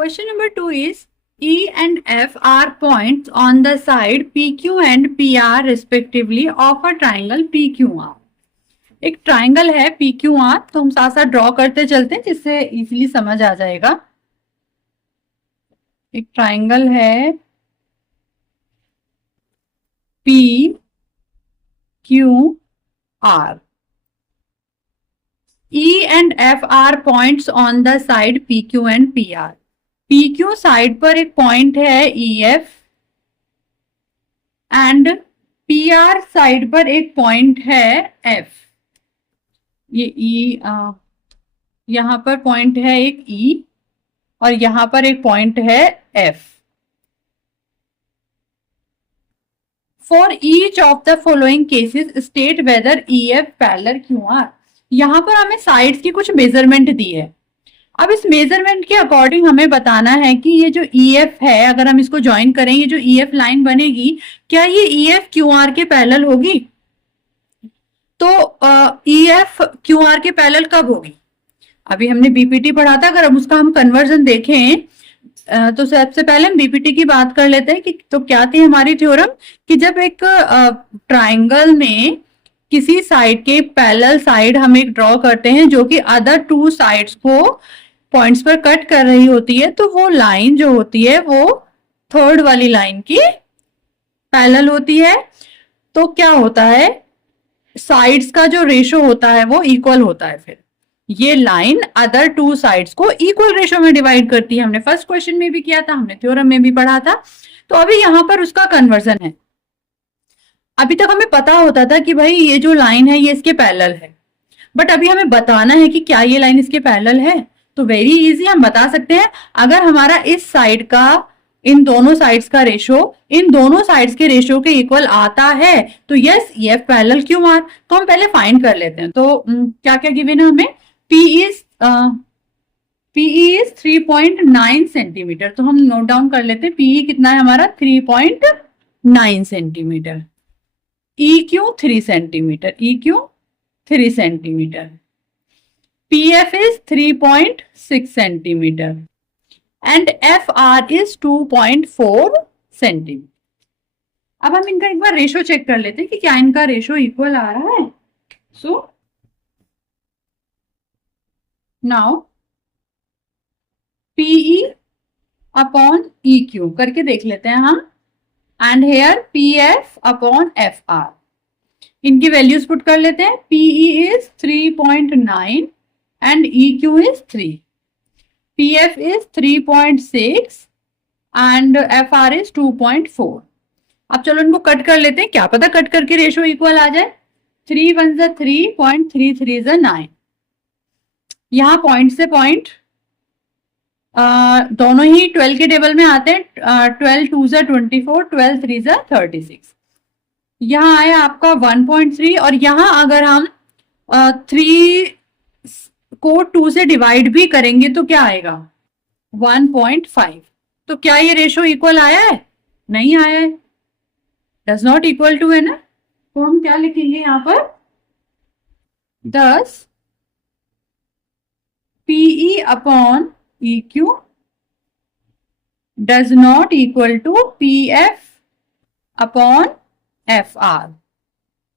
Question number 2 is E and F are points on the side PQ and PR respectively of a triangle PQR. एक triangle है PQR, तो हम साथ साथ draw करते चलते हैं जिससे इजीली समझ आ जाएगा। एक ट्राइंगल है PQR. E and F are points on the side PQ and PR. PQ side पर एक पॉइंट है EF एंड PR साइड पर एक पॉइंट है F. ये यहां पर पॉइंट है एक E और यहां पर एक पॉइंट है F. For each of the following cases state whether EF parallel QR. यहां पर हमें साइड्स की कुछ मेजरमेंट दी है। अब इस मेजरमेंट के अकॉर्डिंग हमें बताना है कि ये जो EF है, अगर हम इसको ज्वाइन करें, ये जो EF लाइन बनेगी, क्या ये EF QR के पैरेलल होगी? तो EF QR के पैरेलल कब होगी? अभी हमने BPT पढ़ा था, अगर हम उसका हम कन्वर्जन देखें तो सबसे पहले हम BPT की बात कर लेते हैं कि तो क्या थी हमारी थ्योरम कि जब एक ट्राइंगल में किसी साइड के पैरेलल साइड हम एक ड्रॉ करते हैं जो कि अदर टू साइड्स को पॉइंट्स पर कट कर रही होती है, तो वो लाइन जो होती है वो थर्ड वाली लाइन की पैरेलल होती है। तो क्या होता है, साइड्स का जो रेशो होता है वो इक्वल होता है। फिर ये लाइन अदर टू साइड्स को इक्वल रेशो में डिवाइड करती है। हमने फर्स्ट क्वेश्चन में भी किया था, हमने थ्योरम में भी पढ़ा था। तो अभी यहां पर उसका कन्वर्जन है। अभी तक हमें पता होता था कि भाई ये जो लाइन है ये इसके पैरेलल है, बट अभी हमें बताना है कि क्या ये लाइन इसके पैरेलल है। तो वेरी इजी हम बता सकते हैं, अगर हमारा इस साइड का इन दोनों साइड्स का रेशो इन दोनों साइड्स के रेशो के इक्वल आता है तो यस EF पैरेलल QR। तो हम पहले फाइंड कर लेते हैं। तो क्या क्या गिवन है हमें? PE is 3.9 centimetre. तो हम नोट डाउन कर लेते हैं, PE कितना है हमारा? 3.9 centimetre. EQ 3 centimetre, EQ 3 centimetre. PF is 3.6 centimeter and FR is 2.4 centimeter. अब हम इनका एक बार रेशो चेक कर लेते हैं कि क्या इनका रेशो इक्वल आ रहा है। So now PE upon EQ करके देख लेते हैं हम, and here PF upon FR। इनकी वैल्यूज पुट कर लेते हैं। PE is 3.9 and EQ is 3. PF is 3.6 and FR is 2.4. अब चलो इनको कट कर लेते हैं, क्या पता कट करके रेशो इक्वल आ जाए। 3 1 जा 3, 0.33 जा 9। यहाँ पॉइंट से पॉइंट दोनों ही 12 के टेबल में आते हैं। 12 2 जा 24, 12 3 जा 36। यहाँ आया आपका 1.3 और यहाँ अगर हम 3 को 2 से डिवाइड भी करेंगे तो क्या आएगा? 1.5। तो क्या ये रेशो इक्वल आया है? नहीं आया है, डज नॉट इक्वल टू है ना। तो हम क्या लिखेंगे यहाँ पर? thus PE upon EQ does not equal to PF upon FR।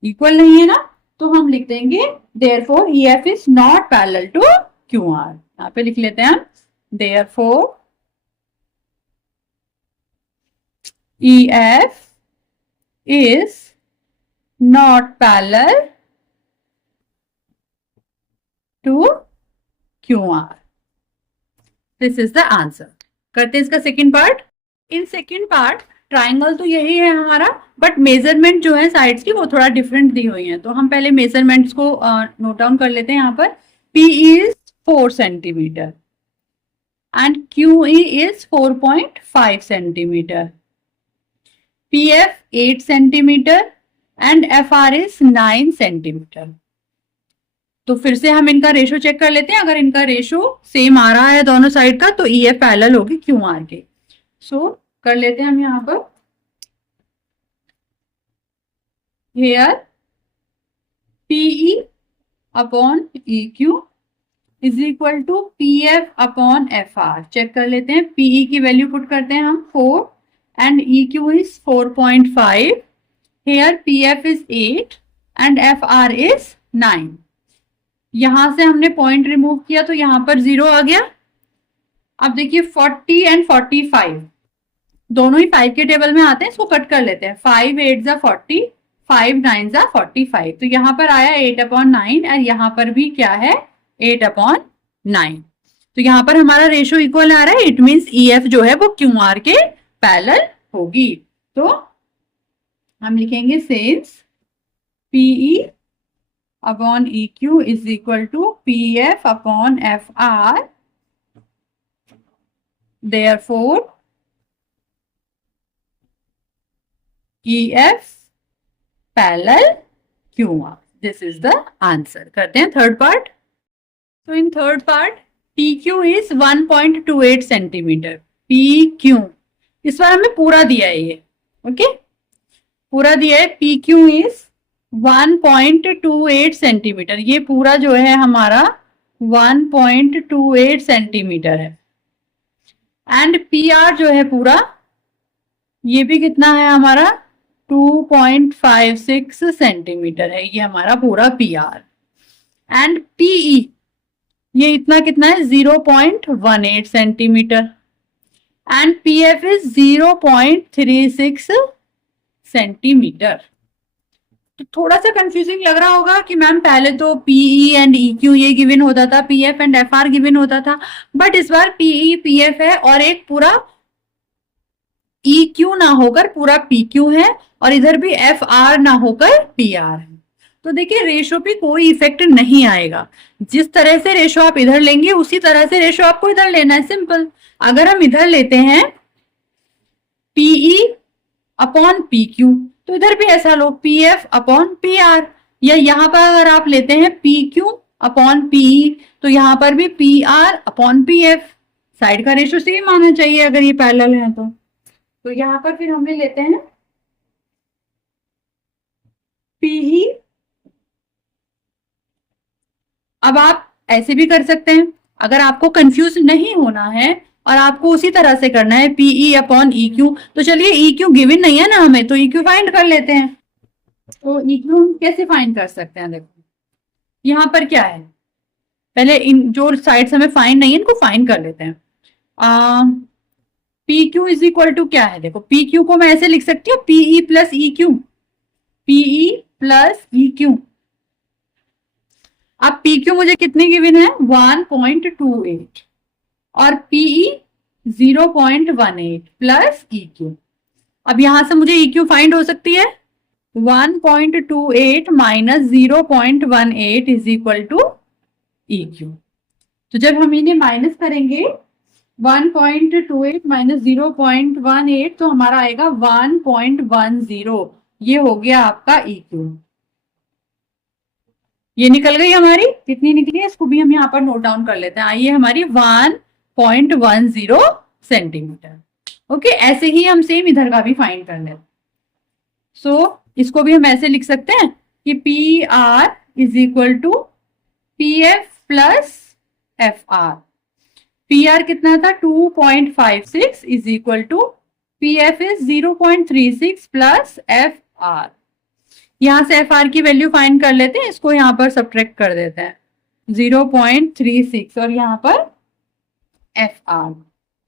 Equal नहीं है ना, तो हम लिख देंगे therefore EF is not parallel to QR। यहाँ पे लिख लेते हैं हम therefore EF is not parallel to QR। This is the answer। करते हैं इसका second part. In second part triangle तो यही है हमारा, बट मेजरमेंट जो है साइड्स की वो थोड़ा डिफरेंट दी हुई है। तो हम पहले मेजरमेंट्स को नोट डाउन कर लेते हैं। यहाँ पर PE is 4 centimetre and QE is 4.5 centimetre. PF 8 centimetre and FR is 9 centimetre. तो फिर से हम इनका रेशो चेक कर लेते हैं। अगर इनका रेशो सेम आ रहा है दोनों साइड का तो EF पैरेलल होगी QR के। सो कर लेते हैं हम यहाँ पर। Here PE upon EQ is equal to P F upon F R. Check कर लेते हैं, पीई की वैल्यू पुट करते हैं हम 4 and E Q is 4.5। Here P F is 8 and F R is 9। यहां से हमने पॉइंट रिमूव किया तो यहां पर 0 आ गया। अब देखिए 40 एंड 45 दोनों ही 5 के टेबल में आते हैं, इसको कट कर लेते हैं। 5 8 जा 40, 5 9 जा 45। तो यहाँ पर आया 8/9 और यहाँ पर भी क्या है 8/9। तो यहाँ पर हमारा रेशो इक्वल आ रहा है। इट मीन्स ई एफ जो है वो क्यू आर के पैरेलल होगी। तो हम लिखेंगे since PE upon E Q is equal to P F upon F R, therefore EF parallel QR. This is the answer. करते हैं थर्ड पार्ट। तो in third part PQ is 1.28 centimetre. PQ इस बार हमें पूरा दिया है ये, ओके पूरा दिया है। PQ is 1.28 centimetre. ये पूरा जो है हमारा 1.28 सेंटीमीटर है। एंड PR जो है पूरा ये भी कितना है हमारा 2.56 सेंटीमीटर है। ये हमारा पूरा PR। एंड PE ये इतना कितना है 0.18 centimetre. And PF is 0.36 centimetre. तो थोड़ा सा कंफ्यूजिंग लग रहा होगा कि मैम पहले तो PE एंड EQ ये गिवन होता था, PF एंड FR गिवन होता था, बट इस बार PE PF है और एक पूरा EQ ना होकर पूरा PQ है और इधर भी FR ना होकर PR है। तो देखिए रेशो पे कोई इफेक्ट नहीं आएगा। जिस तरह से रेशो आप इधर लेंगे उसी तरह से रेशो आपको इधर लेना है, सिंपल। अगर हम इधर लेते हैं PE अपॉन PQ तो इधर भी ऐसा लो PF अपॉन PR, या यहां पर अगर आप लेते हैं PQ अपॉन PE तो यहां पर भी PR अपॉन PF। साइड का रेशो सेम आना चाहिए अगर ये पैरेलल है तो यहां पर फिर हम लेते हैं PE। अब आप ऐसे भी कर सकते हैं, अगर आपको कंफ्यूज नहीं होना है और आपको उसी तरह से करना है PE अपॉन EQ, तो चलिए EQ गिवन नहीं है ना हमें, तो EQ फाइंड कर लेते हैं। तो EQ हम कैसे फाइंड कर सकते हैं, देखो यहाँ पर क्या है, पहले इन जो साइड्स हमें फाइंड नहीं है इनको फाइंड कर लेते हैं। PQ इज इक्वल टू क्या है, देखो PQ को मैं ऐसे लिख सकती हूँ PE plus EQ, PE plus EQ। अब PQ मुझे कितनी गिवन है 1.28 और PE 0.18 प्लस EQ। अब यहां से मुझे EQ फाइंड हो सकती है 1.28 minus 0.18 is equal to EQ। तो जब हम इन्हें माइनस करेंगे 1.28 माइनस 0.18 तो हमारा आएगा 1.10। ये हो गया आपका EQ। ये निकल गई हमारी, कितनी निकली है इसको भी हम यहाँ पर नोट डाउन कर लेते हैं। आइए हमारी 1.10 सेंटीमीटर। ओके, ऐसे ही हम सेम इधर का भी फाइंड कर लेते। सो इसको भी हम ऐसे लिख सकते हैं कि PR is equal to PF plus FR। PR कितना था 2.56 is equal to PF is 0.36 plus FR। यहां से FR की वैल्यू फाइंड कर लेते हैं, इसको यहां पर सब्ट्रैक्ट कर देते हैं 0.36 और यहां पर FR।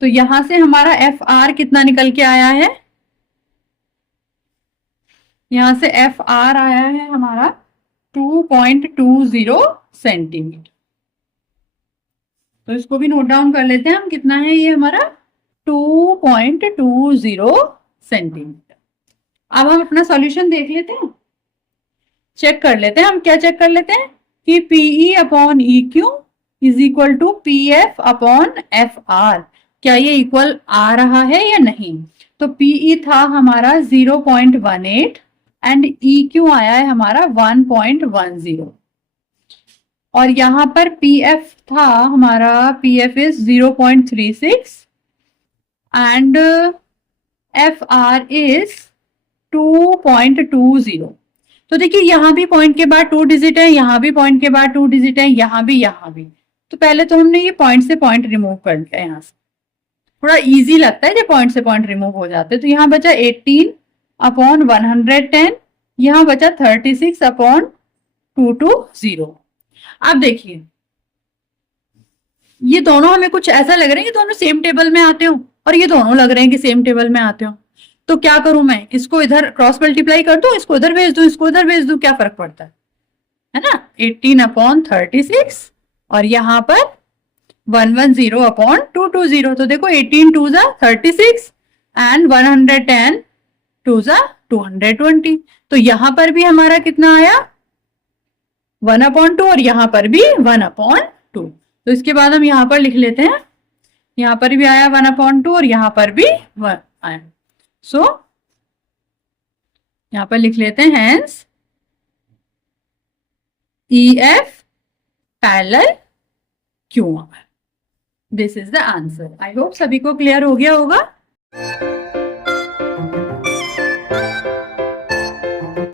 तो यहां से हमारा FR कितना निकल के आया है, यहां से FR आया है हमारा 2.20 सेंटीमीटर। तो इसको भी नोट डाउन कर लेते हैं हम, कितना है ये हमारा 2.20 सेंटीमीटर। अब हम अपना सॉल्यूशन देख लेते हैं, चेक कर लेते हैं। हम क्या चेक कर लेते हैं कि PE upon EQ is equal to PF upon FR, क्या ये इक्वल आ रहा है या नहीं। तो PE था हमारा 0.18 एंड EQ आया है हमारा 1.10 और यहां पर PF था हमारा, PF is 0.36 and FR is 2.20। तो देखिए यहां भी पॉइंट के बाद 2 डिजिट है, यहां भी पॉइंट के बाद 2 डिजिट है, यहां भी तो पहले तो हमने ये पॉइंट से पॉइंट रिमूव कर लिया यहाँ से, थोड़ा इजी लगता है जब पॉइंट से पॉइंट रिमूव हो जाते हैं। तो यहाँ बचा 18 अपॉन 110, यहाँ बचा 36 अपॉन 220। अब देखिए ये दोनों हमें कुछ ऐसा लग रहा है कि दोनों सेम टेबल में आते हो, और ये दोनों लग रहे हैं कि सेम टेबल में आते हो। तो क्या करूं मैं, इसको इधर क्रॉस मल्टीप्लाई कर दूं, इसको इधर भेज दूं, इसको इधर भेज दूं, क्या फर्क पड़ता है ना। 18 अपॉन 36 और यहाँ पर 110 अपॉन 220। तो देखो 18 2 जा 36 एंड 110 2 जा 220। तो यहाँ पर भी हमारा कितना आया 1/2 और यहाँ पर भी 1/2। तो इसके बाद हम यहाँ पर लिख लेते हैं, यहाँ पर भी आया 1/2 और यहाँ पर भी 1 आया। सो यहाँ पर लिख लेते हैं hence EF parallel QR। This is the answer. I hope सभी को क्लियर हो गया होगा।